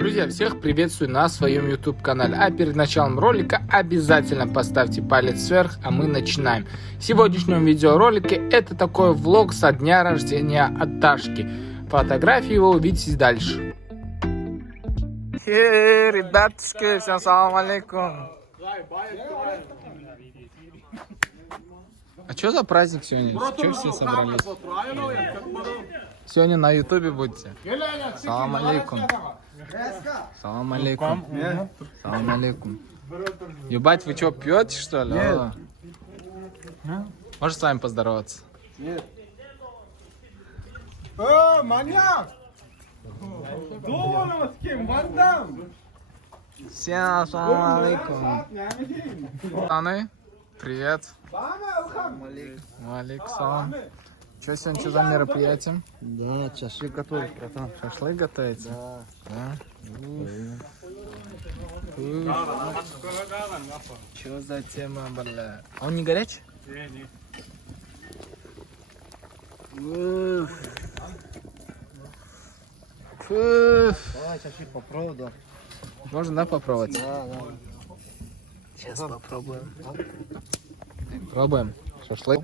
Друзья, всех приветствую на своем YouTube канале. А перед началом ролика обязательно поставьте палец вверх, а мы начинаем. В сегодняшнем видеоролике это такой влог со дня рождения от Дашки. Фотографии вы увидите дальше. Ребятушки, всем салам алейкум. А что за праздник сегодня? Чего все собрались? Сегодня на ютубе будете. Салам алейкум. Салам алейкум. Салам алейкум. Ебать, вы что, пьете, что ли? Нет. Можешь с вами поздороваться? Нет. Маньяк! Думал, с кем? Вандам! Всем салам алейкум. Аны, привет. Алейкум салам. Что сегодня, что за мероприятие? Да, шашлык готовит, братан. Шашлык готовите? Да. Что за тема, бля? Он не горячий? Давай шашлык попробуй, да. Можно, да, попробовать? Да. Сейчас попробуем. Пробуем. Шашлык.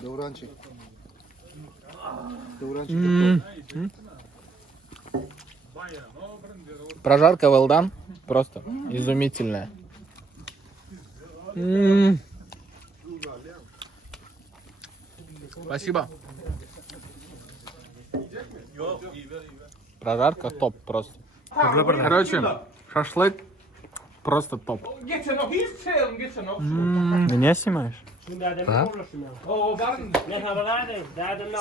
Dauranчик. Dauranчик. Прожарка well done. Просто изумительная. Спасибо. Прожарка топ просто. Короче, шашлык просто топ. Меня снимаешь? Да?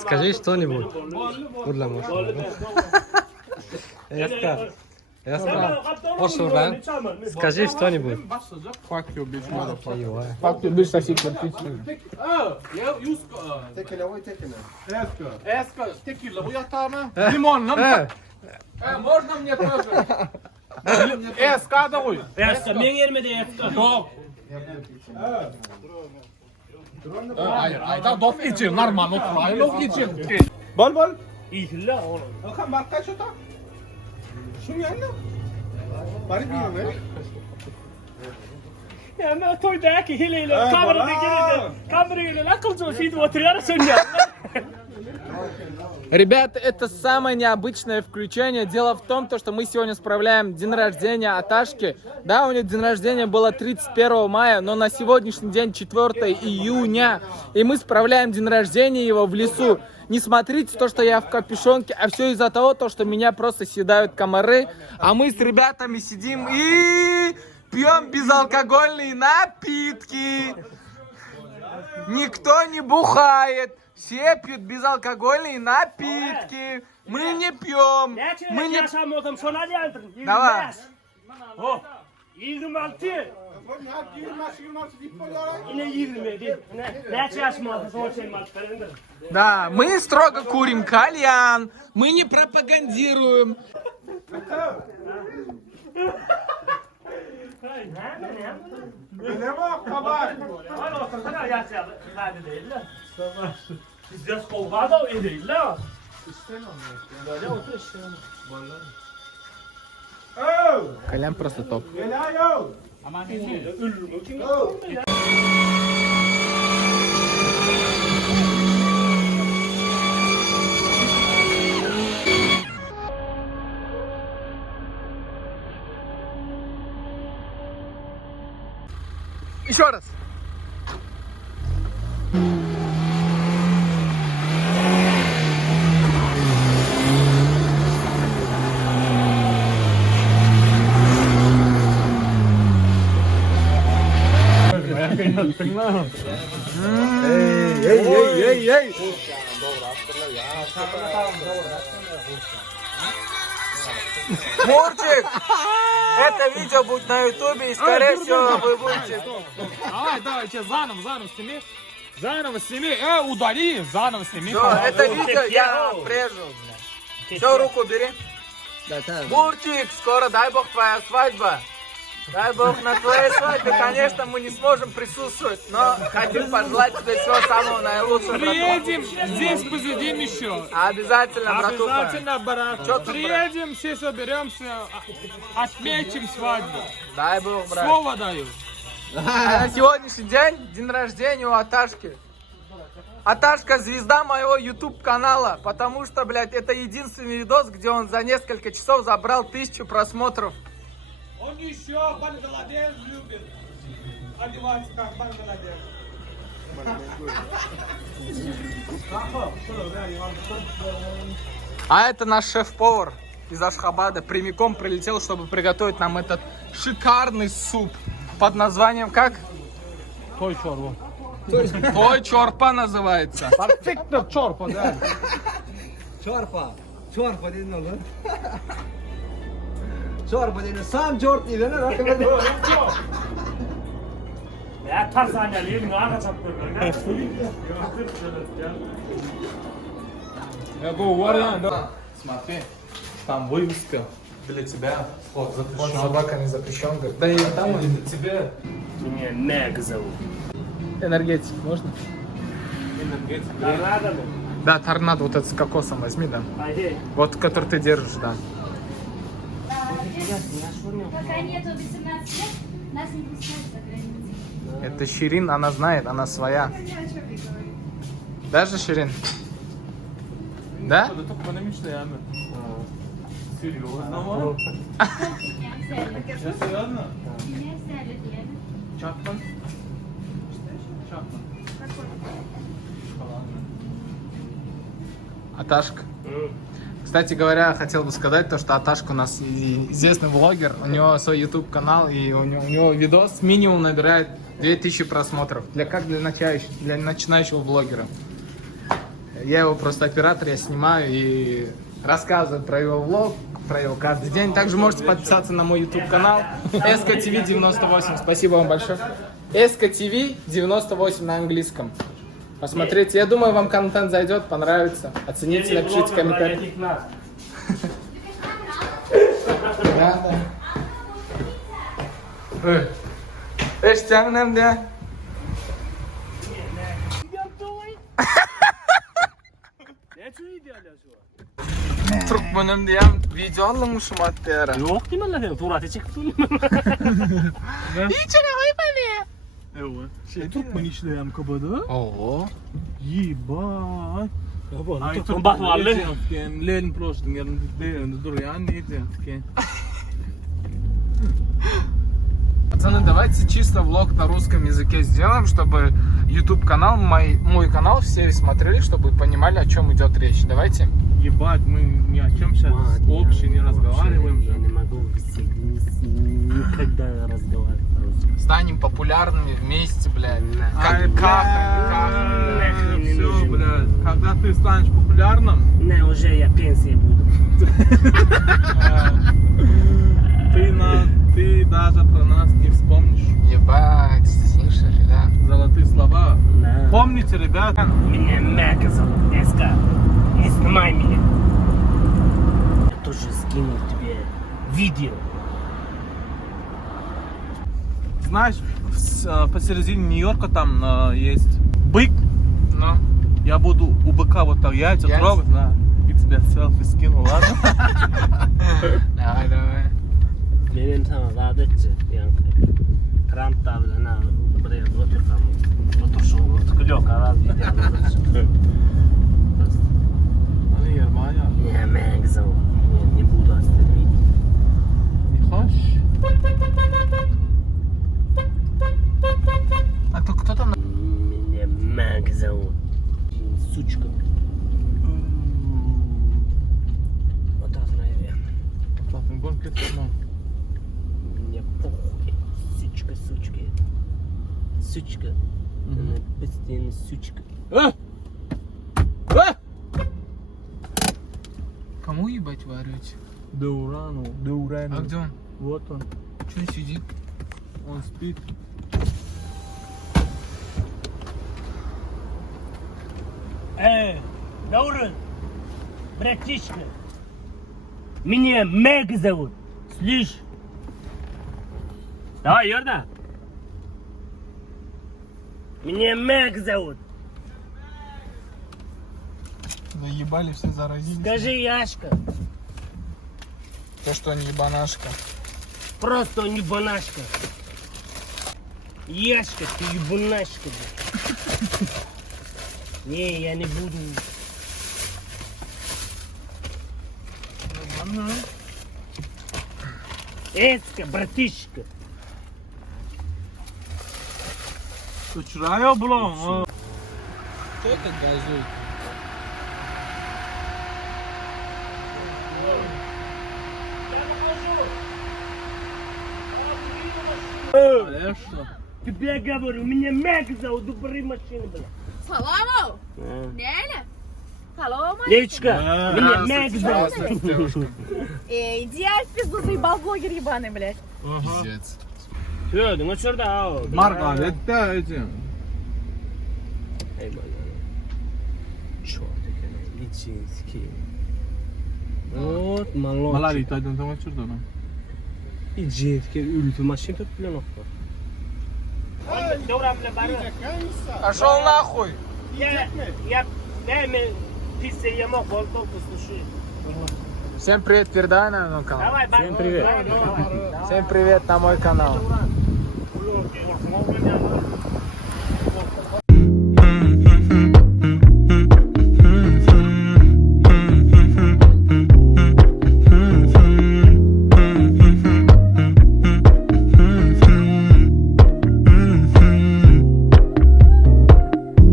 Скажи что-нибудь. Я сказал. Скажи что-нибудь. Fuck you, bitch, сосик, Tekele oy tekele. Эска, текила, вы там? Лимон, нам. Можно мне тоже? Эска, давай. Eska, men yermedi eska. Yok. Hayır, ayda dof için, normal otur, dof için. Bol. İhla oğlum. Okan marka şu da. Şunu yanına. Bari bir mi? Ya men toydaki hileyle kamerada geldi. Kamerayla akılcı şeydi oturuyorsun ya. Ребята, это самое необычное включение. Дело в том, что мы сегодня справляем день рождения Аташки. Да, у нее день рождения было 31 мая, но на сегодняшний день 4 июня. И мы справляем день рождения его в лесу. Не смотрите то, что я в капюшонке, а все из-за того, что меня просто съедают комары. А мы с ребятами сидим и пьем безалкогольные напитки. Никто не бухает. Все пьют безалкогольные напитки. Мы не пьем. Мы не... yaşamıyordum sonra geldim. Давай. Oh. 26. Yine 20 değil. Ne yaşamadım sonra şey maçlarında. Да, мы строго курим кальян. Мы не пропагандируем. Ne bak kabar. Hadi otur hadi yaşayalım. Hadi değil la. Biz de kovga da iyi değil la. Böyle otur işte. Oh. Кальян просто топ. Gel yo. Aman ölürüm. Kim ya? Еще раз. Ey. Мурчик, это видео будет на ютубе и скорее всего вы будете... Давай, сейчас заново сними, удали, заново сними. Все, это видео я обрежу. Все, руку бери. Мурчик, скоро, дай бог, твоя свадьба. Дай бог на твоей свадьбе, конечно, мы не сможем присутствовать, но хотим пожелать тебе всего самого наилучшего. Приедем, здесь посидим еще. Обязательно, братуха. Обязательно, брат. Чё ты, Приедем, все соберемся, отметим свадьбу. Дай бог, брат. Слово даю. А на сегодняшний день рождения у Аташки. Аташка звезда моего YouTube канала, потому что, блядь, это единственный видос, где он за несколько часов забрал 1000 просмотров. Он еще Бангладеш любит. Одеваться как Бангладеш. А это наш шеф-повар из Ашхабада прямиком прилетел, чтобы приготовить нам этот шикарный суп под названием как? Той чорба. Той чорпа называется. Перфектно чорпа, да. Çorba. Çorba dedin oğlum. Çorba dedin. Sam çort değil lan. Ya Tanzanya'lıyım, ağaç atlıyorum. Я говорю, да. Смотри, там вывеска для тебя. Вот, запрещен. Вон собака не запрещен. Говорит, да и там и для тебя. Меня Мэг зовут. Энергетик можно? Торнадо? Да, торнадо вот этот с кокосом возьми, да. Ай, Вот, который ты держишь, да. Пока нету 18 лет, нас не пускают за границей. Это Ширин, она знает, она своя. Даже Ширин? Да? Да только на мечтаем. Серьезно? Меня взяли. Серьезно? Меня взяли, реально. Чапман? Аташка. Кстати говоря, хотел бы сказать то, что Аташка у нас известный блогер, у него свой YouTube канал, и у него видос минимум набирает 2000 просмотров. Для начинающего блогера. Я его просто оператор, я снимаю и рассказываю про его влог, про его каждый день. Также можете подписаться на мой YouTube канал SKTV 98. Спасибо вам большое. SKTV 98 на английском. Посмотрите, я думаю, вам контент зайдет, понравится. Оцените, напишите комментарий. Да. Эштянгнам, да? Türk bölüm diyem video almışım hatta yara. Yok değil mi lan? Turat'ı çıktın mı? Şey Türk mü işleyen kabada? Oo. Ебать. Ay, bak vallahi. Лен просто не дурян, не детки. Пацаны, давайте чисто влог на русском языке сделаем, чтобы YouTube канал, мой канал все смотрели, чтобы понимали, о чем идет речь. Давайте. Ебать, мы ни о чем сейчас вообще не разговариваем Я же. не могу никогда разговаривать по-русски. Станем популярными вместе, блядь. Ай, Как? Все, блядь. Когда ты станешь популярным, Не, уже я пенсии буду. ты даже про нас не вспомнишь. Ебать, слышали, да? Золотые слова. Да. Помните, ребята? Меня Мэг зовут, Эска. Не снимай меня. Я тоже скину тебе видео. Знаешь, посередине Нью-Йорка там есть бык. Ну, Я буду у быка вот так яйца Яйца? трогать, да. И тебе селфи скину, ладно? давай. Benim sana davetçi yani Trump da bile ne buraya otur tam otur şu otur araz Они Германия. Не, Мэг зовут. Не буду оставить. Не хочешь? А то кто там? Меня Мэг зовут. Сучка. Otur наверное. Потом будем кетчупом. Мне похуй. Сучка. Сучка. Она постоянно сучка. Кому ебать варить? Деурану. А где он? Вот он. Че он сидит? Он спит. Даурен, братишка. Меня Мэг зовут. Слышь? Давай, Йорда. Меня Мэг зовут. Заебали, все заразились. Скажи Яшка. То, что он ебанашка. Просто он ебанашка. Яшка, ты ебанашка. Не, я не буду. Эцка, братишка. Uçuraya bulamam. Кто это газует? Конечно. Тебе говорю, меня Мэг зовут, убери машину, бля. Саламу! Неля? Алло, мать? Девочка, меня Мэг зовут. Иди в пизду, заебал блогер ебаный, блядь. Пиздец. Все, ну сюда. Marka ette этим. Ey bana. Черт, личинский. Вот, малой. Malari taydan tam uçurdu onu. Иди, ульту машин тут пленок. Пошел нахуй! Я писал, я мог болтал, послушай. Всем привет, передай на мой канал. Давай, Всем привет. Всем привет на мой канал.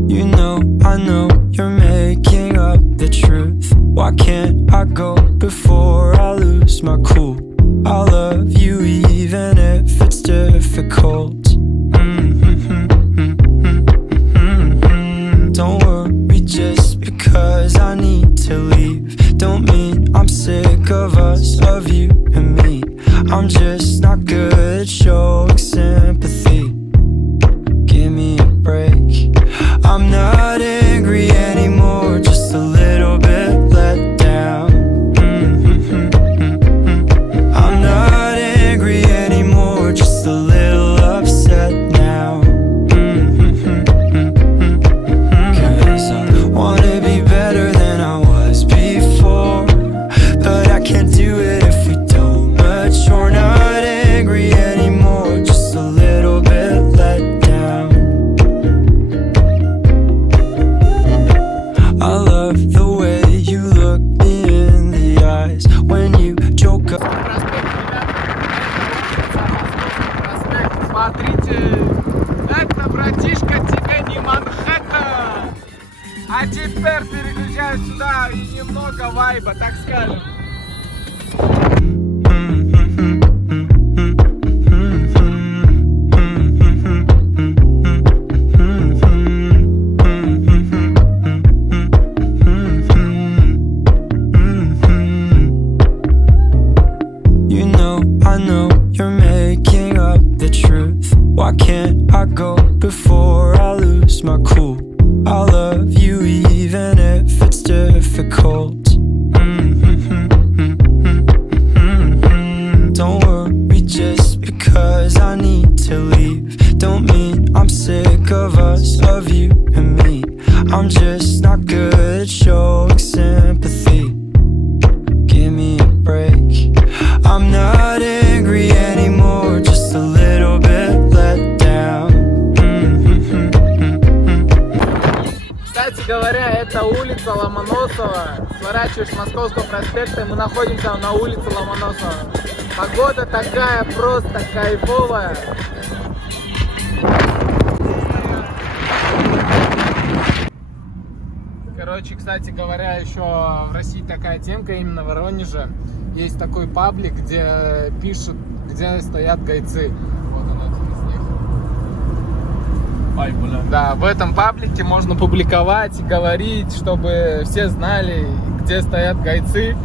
You know, I know you're making up the truth. Why can't I go before I lose my cool? I love you even if it's difficult. Don't worry just because I need to leave. Don't mean I'm sick of us, of you and me. I'm just not good at showing sympathy. Give me a break. I'm not angry anymore, just a little bit let down. I'm not angry anymore, just a little upset now. 'Cause I wanna be better than I was before, but I can't do it if we don't mature. Not angry anymore, just a little bit let down. I love the way you look me in the eyes when you joke up. Проспект, смотрите, это, братишка, тебе не Манхэттен. А теперь переключаю сюда и немного вайба, так скажем. You know, I know you're making up the truth. Why can't I go before I lose my cool? I love you even if it's difficult. Don't worry just because I need to leave. Don't mean I'm sick of us, of you and me. I'm just not good at showing sympathy. Give me a break. I'm not angry anymore, just a little bit let down. Кстати говоря, это улица Ломоносова. Сворачиваешь с Московского проспекта, и мы находимся на улице Ломоносова. Погода такая просто кайфовая. Короче, кстати говоря, еще в России такая темка, именно в Воронеже. Есть такой паблик, где пишут, где стоят гайцы. Вот он, один из них. Ay bula. Да, в этом паблике можно публиковать и говорить, чтобы все знали, где стоят гайцы.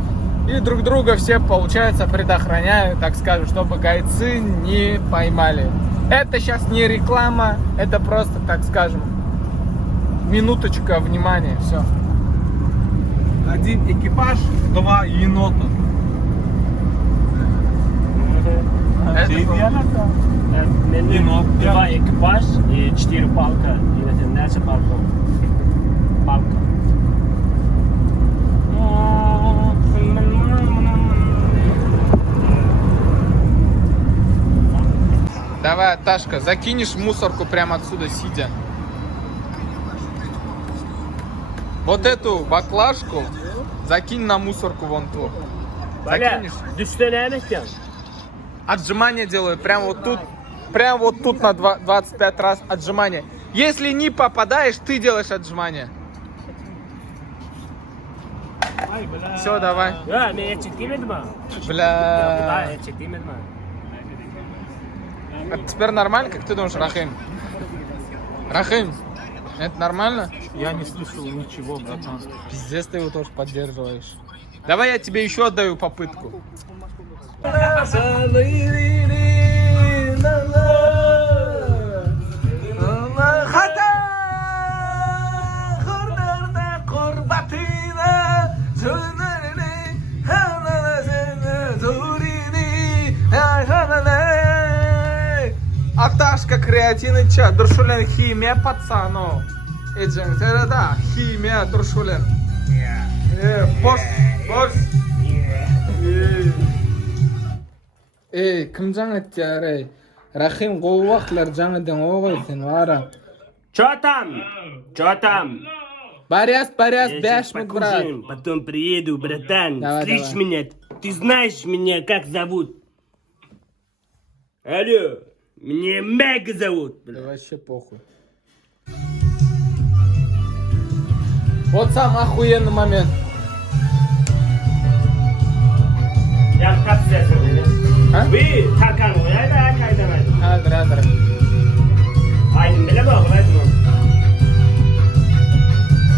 И друг друга все, получается, предохраняют, так скажем, чтобы гайцы не поймали. Это сейчас не реклама, это просто, так скажем, минуточка внимания, все. Один экипаж, два енота. Это Şey diyorlar da. Два экипаж и 4 палка. И это наша палка. Палка. Давай, Ташка, закинешь мусорку прямо отсюда сидя. Вот эту баклажку закинь на мусорку вон ту. Закинешь? Düşte ne yemek Отжимания делаю прямо вот тут на 25 раз отжимания. Если не попадаешь, ты делаешь отжимания. Все, давай. Ya ne et çektiğimedi mi? Бля. Et çektiğimedi mi? А теперь нормально, как ты думаешь, Рахим? Рахим, это нормально? Я не слышал ничего, братан. Пиздец, ты его тоже поддерживаешь. Давай я тебе еще отдаю попытку. Аташка креатиныча, дуршулен химия пацану. Эджен, да, химия дуршулен. Boş. Kim can etti ya rey? Rahim kovaklar can eden oğaysen vara. Чё там? Чё там? Баряс, Я 5 сейчас минут, брат. покушаю, потом приеду, братан. Давай, Встретишь давай. меня? Ты знаешь меня, как зовут? Алло, меня Мэг зовут. Да вообще похуй. Вот сам охуенный момент. Ya kaç ses öyle? Ha? Bir takan o ya da kaydemedim. Hadi. Aynı bile bak hadi mı?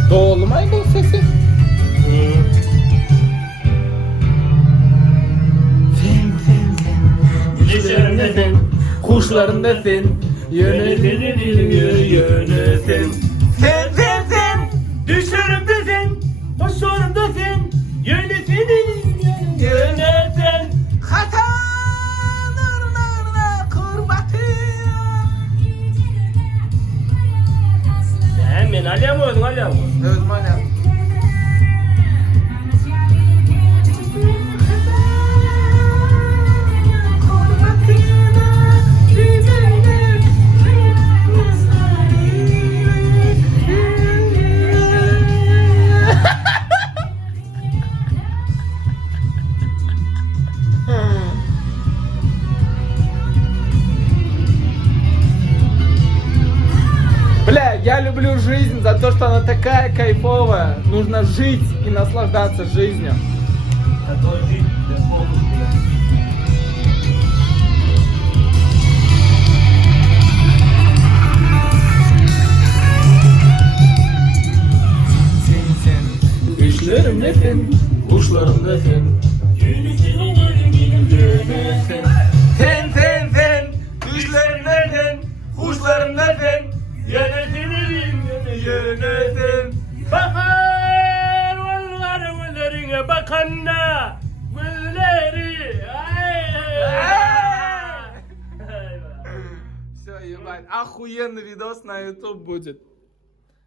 Doğulmay bu sesi. Düşlerimdesin, Kuşlarındasın. yönetin. Sen. Düşlerimdesin, hoşlarımdasın. Yönetin. Hatalarına kurbatıyor. Sen beni alıyor mu oldun alıyor mu? Özman ya. Бля, я люблю жизнь за то, что она такая кайфовая. Нужно жить и наслаждаться жизнью. Düşlerimdesin, kuşlarımdasın. Sen, düşlerimdesin, kuşlarımdasın. Yönetin. Bakar vallarine bakanna gülleri. Все, ебать, охуенный видос на YouTube будет.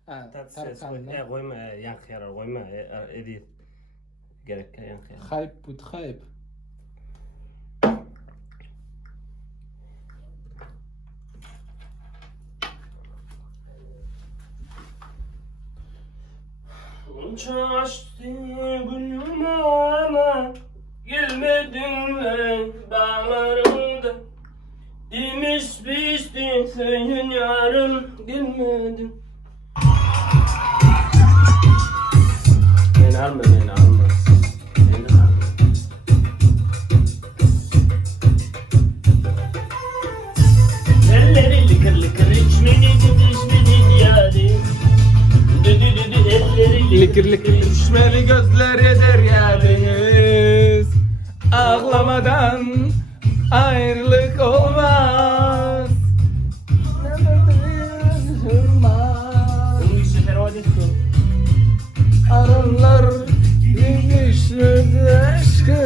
Tarkan, ne? Koyma yankı yarar koyma edit. Gerek yankı yarar. Хайп будет хайп. Açtı gülüm ana, gelmedin ben bağlarımda. İmiş biçti köyün yarım, gelmedin. Beni alma. Beni alma. Elleri lıkır içmedi yarim. Likir düşmeli gözleri derya deniz. Ağlamadan ayrılık olmaz. Ararlar gülüşlü aşkı.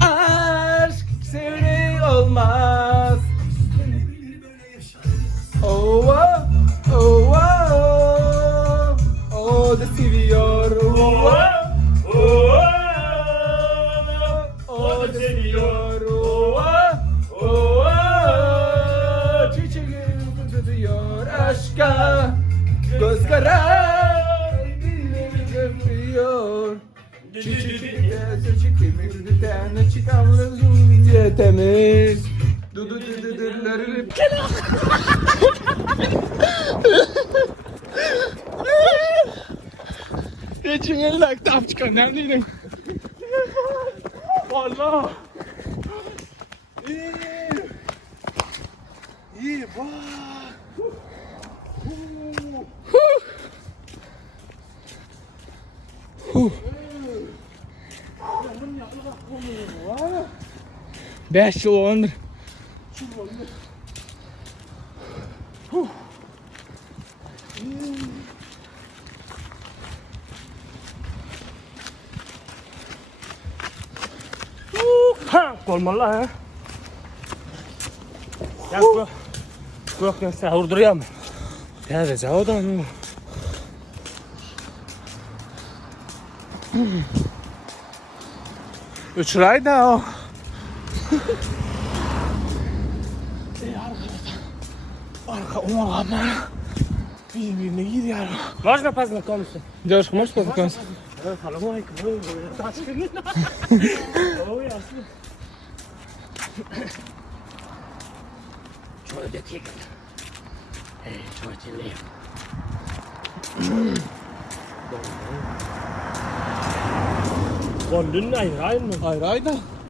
Aşk sevmek olmaz. Kanlı zulmiye temiz. Du du du du du du. Geçin elle tapçıka neredeydin? Allah. İyi bak. Beş yıl oldu. Ha, olmalı ha. Ya bu ne sahur duruyor mu? Ya da zaten mı? Uçuray da o. Arka umarım. Birbirine gidiyor. Можно познакомиться? Девушка, можешь познакомиться? Салам алейкум. Ой, ясно. Человек ехал. Эй, человек. Bollun ayrı mı? Hayır hayda.